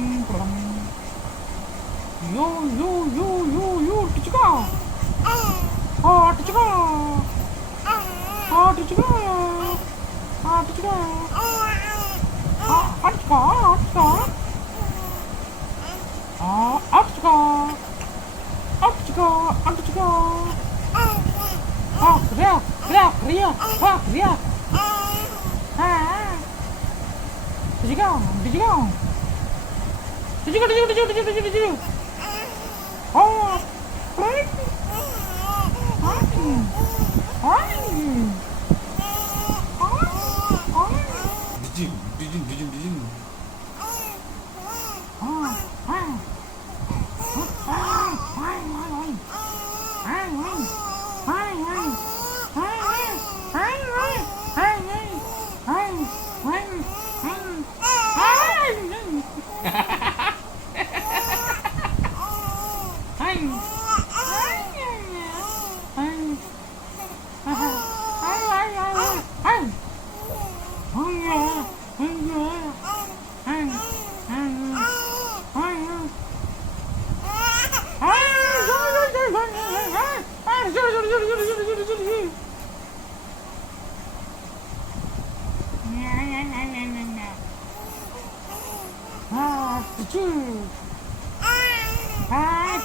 밤밤 요요요요요 이렇게 찍어. 아 이렇게 아 이렇게 아 이렇게 아 이렇게 아 이렇게 아 이렇게 아 이렇게 아 이렇게 아 그래요. 그래요. 그래요. 아 그래요. 아, 아. 미지경 미지경. Gıcı gıcı gıcı gıcı gıcı gıcı. Aa. Ay. Ay. Ay. Ay. Bicim, bicim, bicim, bicim. Aa. 아유. 아유. 아유. 그치.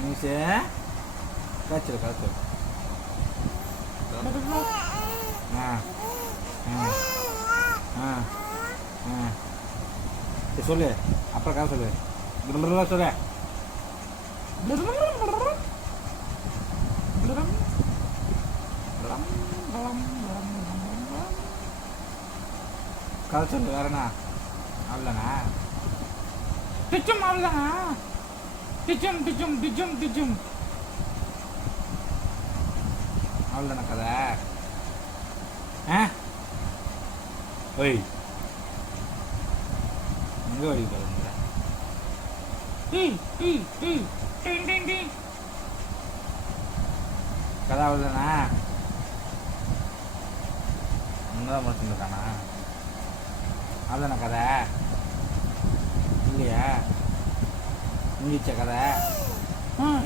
கணேஷே காய்ச்சல் காய்ச்சல் ஆ ஆ ஆ சரி சொல்லு. அப்புறம் காசு சொல்லு. சொல்லு. கதை சொல்லு வேறண்ணா அவ்வளோண்ணா பிச்சும் அவ்வளோண்ணா டிஜும் டிஜும் டிஜும் டிஜும். அவ்வளோதான கதை? ஆ? ஒய் எங்கே வழி பாருங்க கதை? அவ்வளோதானா இன்னும் முடிச்சுருக்கானா அவ்வளோதான கதை? இல்லையா? முடிச்ச கதை.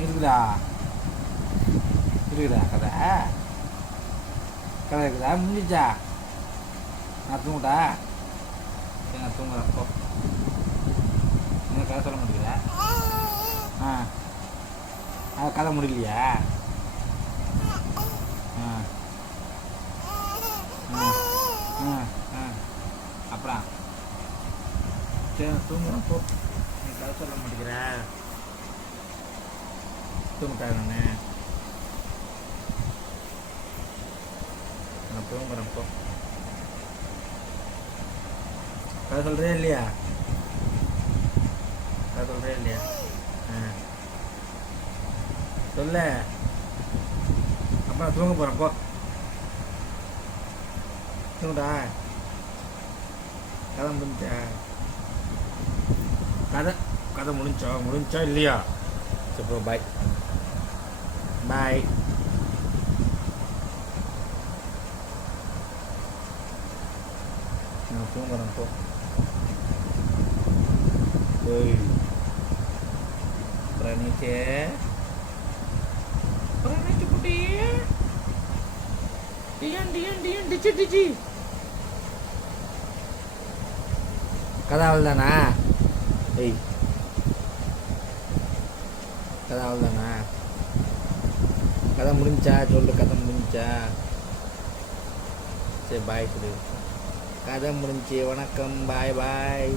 இருக்குதா இருக்குதா கதை. கதை இருக்குதா? முடிஞ்சா நான் தூங்கட்டா? சரி நான் தூங்குறேன் அப்போ கதை சொல்ல முடியல. ஆ. அது கதை முடியலையா? ஆ. ஆ. ஆ. அப்புறம். சரி நான் தூங்குறேன் அப்போ கதை சொல்ல முடிக்கிறேன் தூங்கிட்டாங்கண்ணே நான் தூங்குறேன் இப்போ கதை சொல்கிறே இல்லையா? கதை சொல்கிறே இல்லையா? ஆ. சொல்ல. அப்போ நான் தூங்க போகிறேன் போ. தூங்குடா. கதை முடிஞ்சா? கதை கதை முடிஞ்சா முடிஞ்சா இல்லையா? சரி பாய் பாய் நான் தூங்குறேன் போ பிரணிச்சே பிரணிச்சு குட்டி டியன் டியன் டியன் டிச்சு டிச்சு கதை அவள் தானா ஏய் கதை அவள் தானா கதை முடிஞ்சா சொல்லு கதை முடிஞ்சா. சரி பாய் சொல்லு கதை முடிஞ்சு வணக்கம் பாய் பாய்